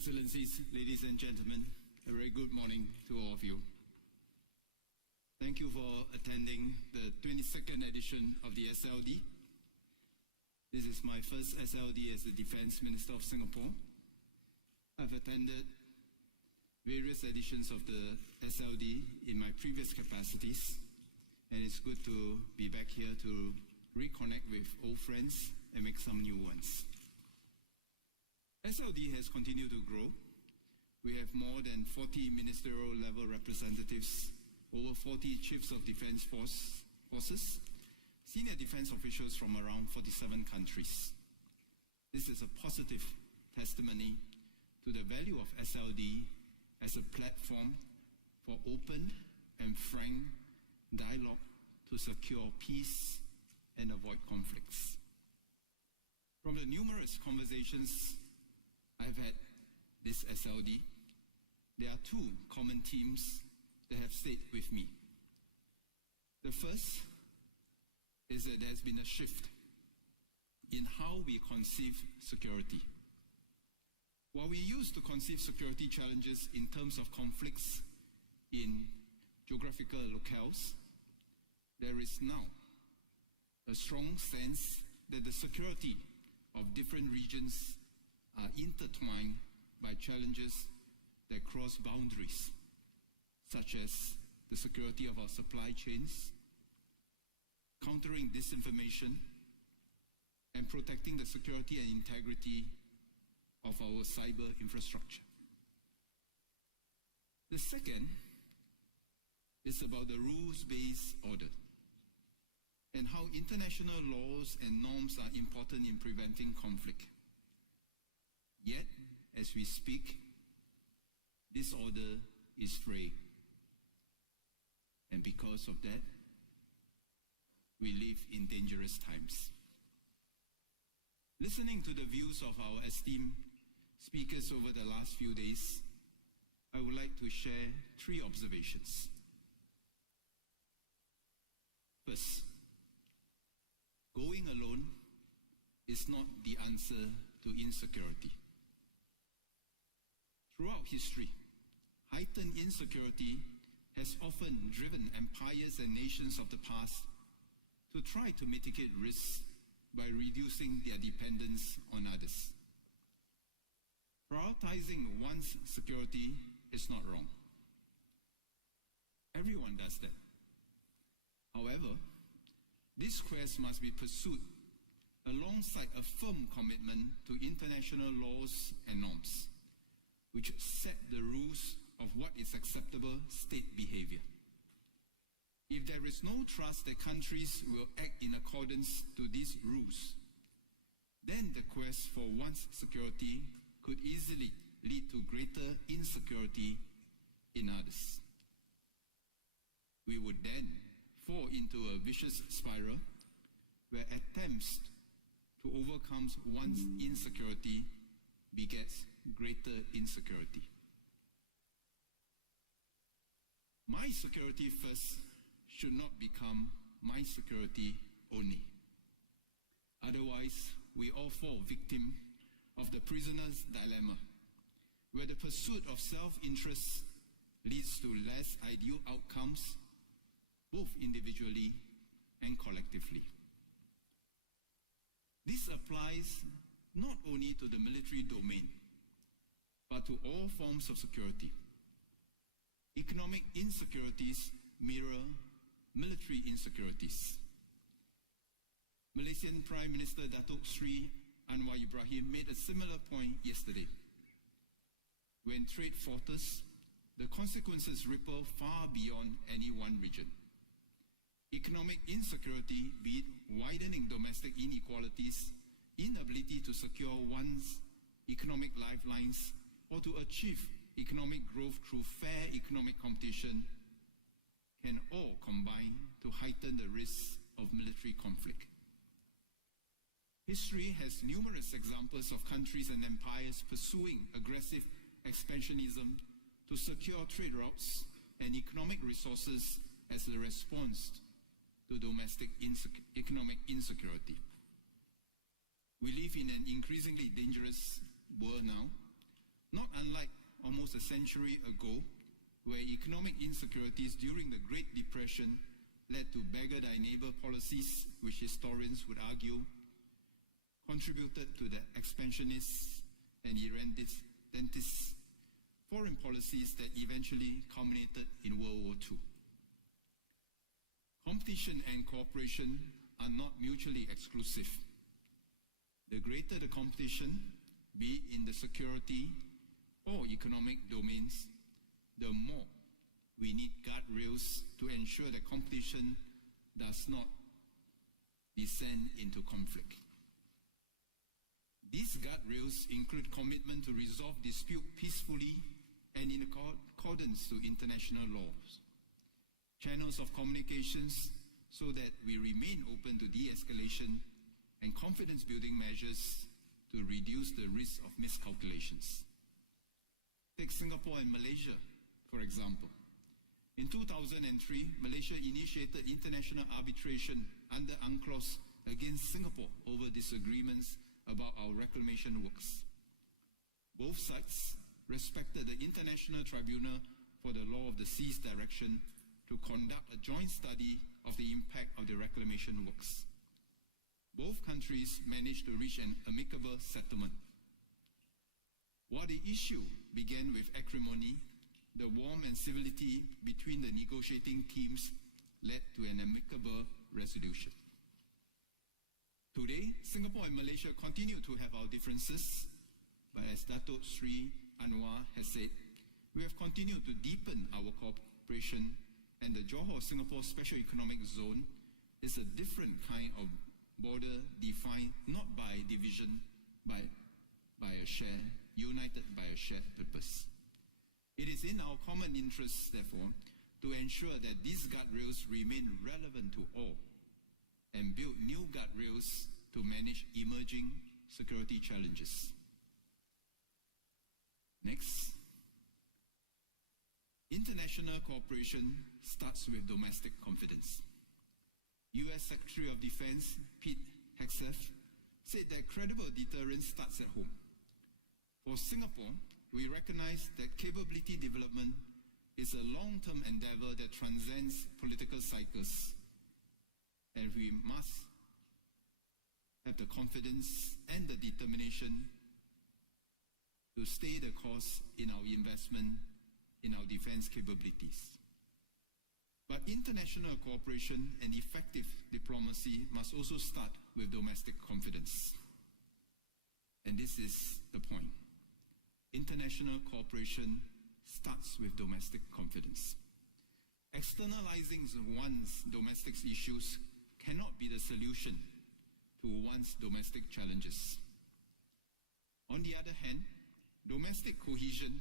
Excellencies, ladies and gentlemen, a very good morning to all of you. Thank you for attending the 22nd edition of the SLD. This is my first SLD as the Defense Minister of Singapore. I've attended various editions of the SLD in my previous capacities, and it's good to be back here to reconnect with old friends and make some new ones. SLD has continued to grow. We have more than 40 ministerial level representatives, over 40 chiefs of defense forces, senior defense officials from around 47 countries. This is a positive testimony to the value of SLD as a platform for open and frank dialogue to secure peace and avoid conflicts. From the numerous conversations I've had this SLD, there are two common themes that have stayed with me. The first is that there's been a shift in how we conceive security. While we used to conceive security challenges in terms of conflicts in geographical locales, there is now a strong sense that the security of different regions are intertwined by challenges that cross boundaries, such as the security of our supply chains, countering disinformation, and protecting the security and integrity of our cyber infrastructure. The second is about the rules-based order and how international laws and norms are important in preventing conflict. Yet, as we speak, this order is fraying. And because of that, we live in dangerous times. Listening to the views of our esteemed speakers over the last few days, I would like to share three observations. First, going alone is not the answer to insecurity. Throughout history, heightened insecurity has often driven empires and nations of the past to try to mitigate risks by reducing their dependence on others. Prioritizing one's security is not wrong. Everyone does that. However, this quest must be pursued alongside a firm commitment to international laws and norms, which set the rules of what is acceptable state behavior. If there is no trust that countries will act in accordance to these rules, then the quest for one's security could easily lead to greater insecurity in others. We would then fall into a vicious spiral where attempts to overcome one's insecurity begets greater insecurity. My security first should not become my security only. Otherwise, we all fall victim of the prisoner's dilemma, where the pursuit of self-interest leads to less ideal outcomes, both individually and collectively. This applies not only to the military domain, but to all forms of security. Economic insecurities mirror military insecurities. Malaysian Prime Minister Datuk Sri Anwar Ibrahim made a similar point yesterday. When trade falters, the consequences ripple far beyond any one region. Economic insecurity, be it widening domestic inequalities, inability to secure one's economic lifelines, or to achieve economic growth through fair economic competition, can all combine to heighten the risks of military conflict. History has numerous examples of countries and empires pursuing aggressive expansionism to secure trade routes and economic resources as a response to domestic economic insecurity. We live in an increasingly dangerous world now, Not unlike almost a century ago, where economic insecurities during the Great Depression led to beggar-thy-neighbor policies, which historians would argue contributed to the expansionist and irredentist foreign policies that eventually culminated in World War II. Competition and cooperation are not mutually exclusive. The greater the competition, be it in the security or economic domains, the more we need guardrails to ensure that competition does not descend into conflict. These guardrails include commitment to resolve dispute peacefully and in accordance to international laws, channels of communications so that we remain open to de-escalation, and confidence-building measures to reduce the risk of miscalculations. Take Singapore and Malaysia, for example. In 2003, Malaysia initiated international arbitration under UNCLOS against Singapore over disagreements about our reclamation works. Both sides respected the International Tribunal for the Law of the Seas direction to conduct a joint study of the impact of the reclamation works. Both countries managed to reach an amicable settlement. While the issue began with acrimony, the warmth and civility between the negotiating teams led to an amicable resolution. Today, Singapore and Malaysia continue to have our differences, but as Dato' Sri Anwar has said, we have continued to deepen our cooperation, and the Johor-Singapore Special Economic Zone is a different kind of border defined not by division, but by a shared, united by a shared purpose. It is in our common interest, therefore, to ensure that these guardrails remain relevant to all and build new guardrails to manage emerging security challenges. Next, international cooperation starts with domestic confidence. U.S. Secretary of Defense Pete Hegseth said that credible deterrence starts at home. For Singapore, we recognize that capability development is a long-term endeavor that transcends political cycles, and we must have the confidence and the determination to stay the course in our investment in our defense capabilities. But international cooperation and effective diplomacy must also start with domestic confidence. And this is the point. International cooperation starts with domestic confidence. Externalizing one's domestic issues cannot be the solution to one's domestic challenges. On the other hand, domestic cohesion,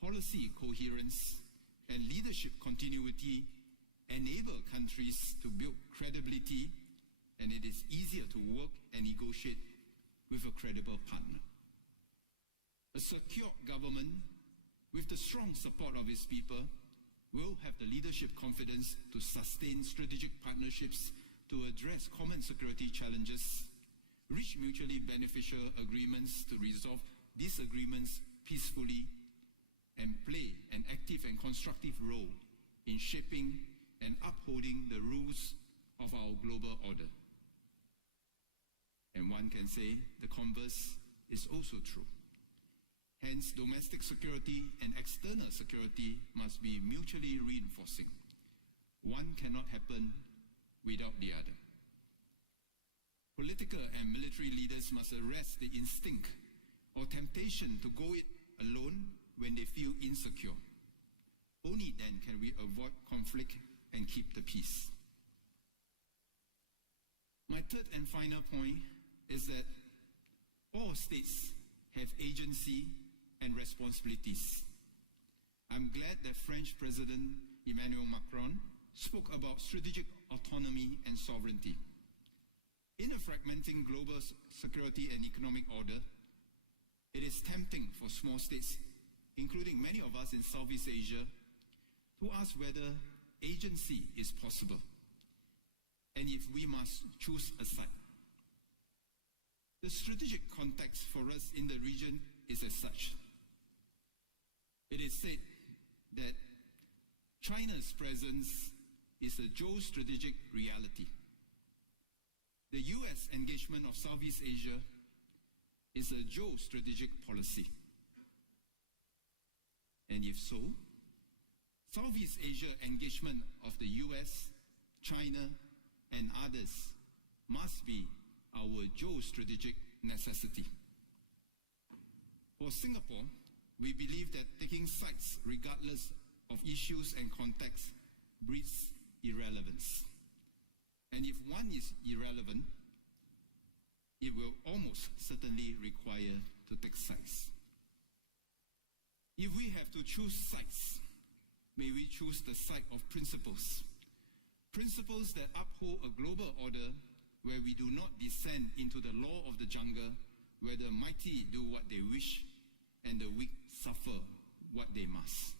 policy coherence, and leadership continuity enable countries to build credibility, and it is easier to work and negotiate with a credible partner. A secure government with the strong support of its people will have the leadership confidence to sustain strategic partnerships to address common security challenges, reach mutually beneficial agreements to resolve disagreements peacefully, and play an active and constructive role in shaping and upholding the rules of our global order. And one can say the converse is also true. Hence, domestic security and external security must be mutually reinforcing. One cannot happen without the other. Political and military leaders must arrest the instinct or temptation to go it alone when they feel insecure. Only then can we avoid conflict and keep the peace. My third and final point is that all states have agency and responsibilities. I'm glad that French President Emmanuel Macron spoke about strategic autonomy and sovereignty. In a fragmenting global security and economic order, it is tempting for small states, including many of us in Southeast Asia, to ask whether agency is possible, and if we must choose a side. The strategic context for us in the region is as such. It is said that China's presence is a geostrategic reality. The US engagement of Southeast Asia is a geostrategic policy. And if so, Southeast Asia engagement of the US, China, and others must be our geostrategic necessity. For Singapore, we believe that taking sides regardless of issues and context breeds irrelevance. And if one is irrelevant, it will almost certainly require to take sides. If we have to choose sides, may we choose the side of principles. Principles that uphold a global order where we do not descend into the law of the jungle, where the mighty do what they wish and the weak suffer what they must.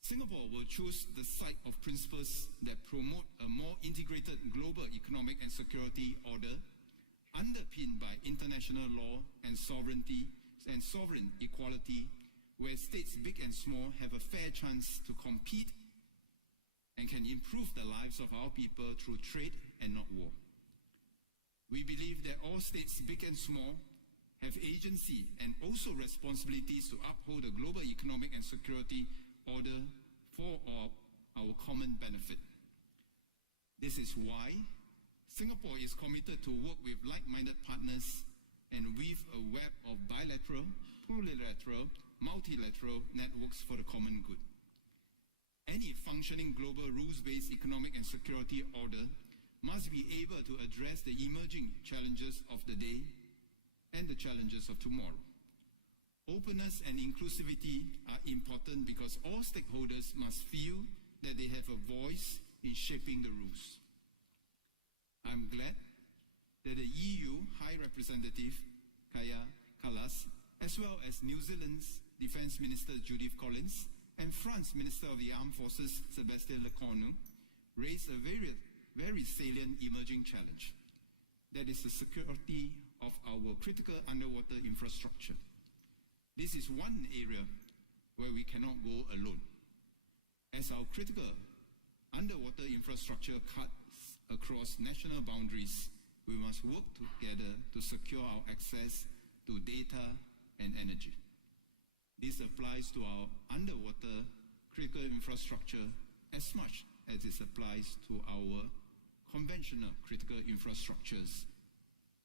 Singapore will choose the side of principles that promote a more integrated global economic and security order underpinned by international law and sovereignty and sovereign equality, where states big and small have a fair chance to compete and can improve the lives of our people through trade and not war. We believe that all states big and small have agency and also responsibilities to uphold the global economic and security order for our common benefit. This is why Singapore is committed to work with like-minded partners and weave a web of bilateral, plurilateral, multilateral networks for the common good. Any functioning global rules-based economic and security order must be able to address the emerging challenges of the day and the challenges of tomorrow. Openness and inclusivity are important because all stakeholders must feel that they have a voice in shaping the rules. I'm glad that the EU High Representative, Kaja Kallas, as well as New Zealand's Defence Minister Judith Collins and France Minister of the Armed Forces, Sébastien Lecornu, raised a very salient emerging challenge. That is the security of our critical underwater infrastructure. This is one area where we cannot go alone. As our critical underwater infrastructure cuts across national boundaries, we must work together to secure our access to data and energy. This applies to our underwater critical infrastructure as much as it applies to our conventional critical infrastructures,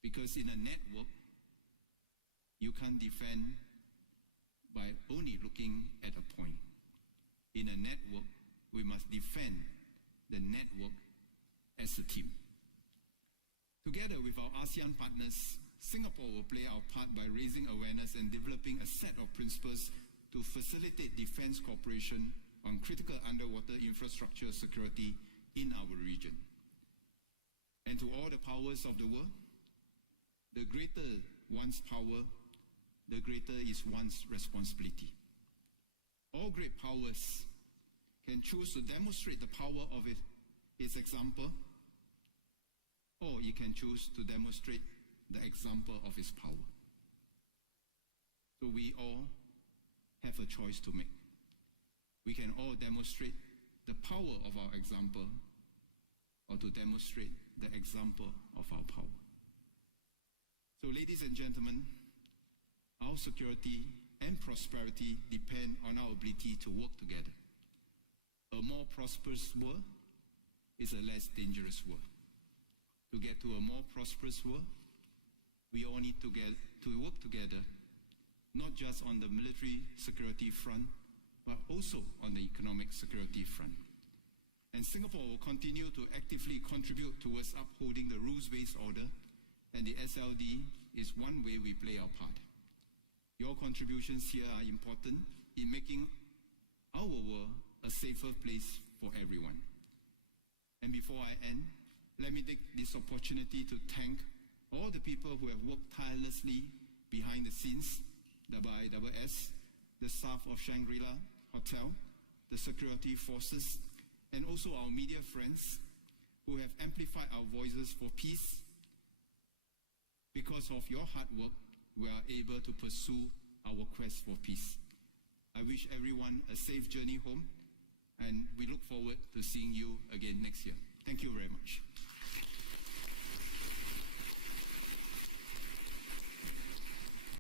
because in a network, you can't defend by only looking at a point. In a network, we must defend the network as a team. Together with our ASEAN partners, Singapore will play our part by raising awareness and developing a set of principles to facilitate defense cooperation on critical underwater infrastructure security in our region. And to all the powers of the world, the greater one's power, the greater is one's responsibility. All great powers can choose to demonstrate the power of its example, or it can choose to demonstrate the example of its power. So we all have a choice to make. We can all demonstrate the power of our example, or to demonstrate the example of our power. So ladies and gentlemen, our security and prosperity depend on our ability to work together. A more prosperous world is a less dangerous world. To get to a more prosperous world, we all need to work together, not just on the military security front, but also on the economic security front. And Singapore will continue to actively contribute towards upholding the rules-based order, and the SLD is one way we play our part. Your contributions here are important in making our world a safer place for everyone. And before I end, let me take this opportunity to thank all the people who have worked tirelessly behind the scenes, the ISS, the staff of Shangri-La Hotel, the security forces, and also our media friends who have amplified our voices for peace. Because of your hard work, we are able to pursue our quest for peace. I wish everyone a safe journey home, and we look forward to seeing you again next year. Thank you very much.